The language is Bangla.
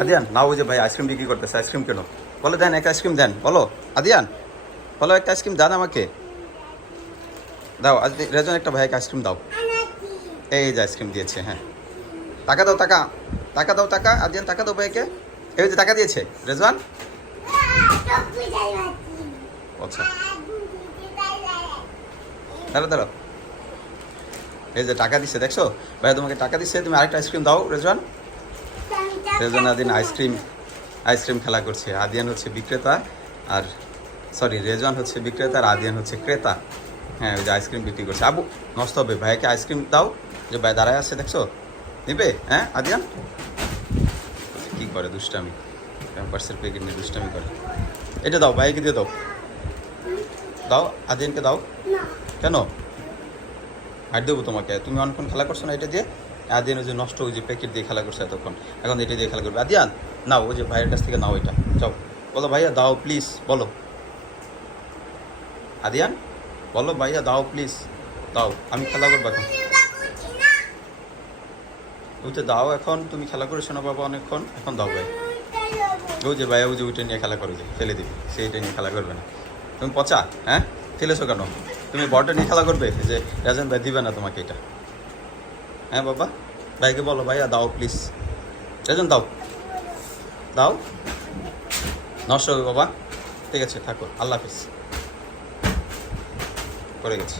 আদিয়ান নাও, ওই যে ভাই আইসক্রিম বিক্রি করতেছে, আইসক্রিম কেন বলো, দেন একটা আইসক্রিম দেন, বলো আদিয়ান, বলো একটা আইসক্রিম দেন আমাকে, দাও রেজন একটা ভাইকে আইসক্রিম দাও। এই যে আইসক্রিম দিয়েছে, হ্যাঁ টাকা দাও, টাকা টাকা দাও, টাকা আদিয়ান টাকা দাও ভাইকে। এই যে টাকা দিয়েছে রেজওয়ান। আচ্ছা দাঁড়াও দাঁড়াও, এই যে টাকা দিচ্ছে দেখছো, ভাই তোমাকে টাকা দিচ্ছে, তুমি আরেকটা আইসক্রিম দাও রেজওয়ান। রেজওয়ান আদিয়ান আইসক্রিম খেলা করছে। আদিয়ান হচ্ছে বিক্রেতা আর সরি রেজওয়ান হচ্ছে বিক্রেতা আর আদিয়ান হচ্ছে ক্রেতা। হ্যাঁ ওই যে আইসক্রিম বিক্রি করছে। আবু নষ্ট হবে, ভাইকে আইসক্রিম দাও, যে ভাই দাঁড়ায় আছে দেখছো, নিবে হ্যাঁ আদিয়ান। কি করে দুষ্টামি, প্যাম্পার্সের প্যাকেট নিয়ে দুষ্টামি করে। এটা দাও ভাইকে দিয়ে দাও, দাও আদিয়ানকে দাও। কেন হাট দেবো তোমাকে, তুমি অনেকক্ষণ খেলা করছো না এটা দিয়ে। আদিয়ান ওই যে নষ্ট, ওই যে প্যাকেট দিয়ে খেলা করছে এতক্ষণ, এখন এটা দিয়ে খেলা করবে। আদিয়ান নাও, ওই যে ভাইয়ের কাছ থেকে নাও এটা, যাও বলো ভাইয়া দাও প্লিজ, বলো আদিয়ান, বলো ভাইয়া দাও প্লিজ, দাও আমি খেলা করবো এখন। ওই তো দাও এখন, তুমি খেলা করেছো না বাবা অনেকক্ষণ, এখন দাও ভাই। ওই যে ভাইয়া ওই যে ওইটা নিয়ে খেলা করে, যে ফেলে দিবে, সেইটা নিয়ে খেলা করবে না। তুমি পচা, হ্যাঁ ফেলেছো কেন? তুমি বলটা নিয়ে খেলা করবে, যে রাজন ভাই দিবে না তোমাকে এটা। হ্যাঁ বাবা, ভাইকে বলো ভাইয়া দাও প্লিজ, রাজন দাও, দাও নষ্ট হবে বাবা। ঠিক আছে থাকো, আল্লাহ হাফিজ, করে গেছি।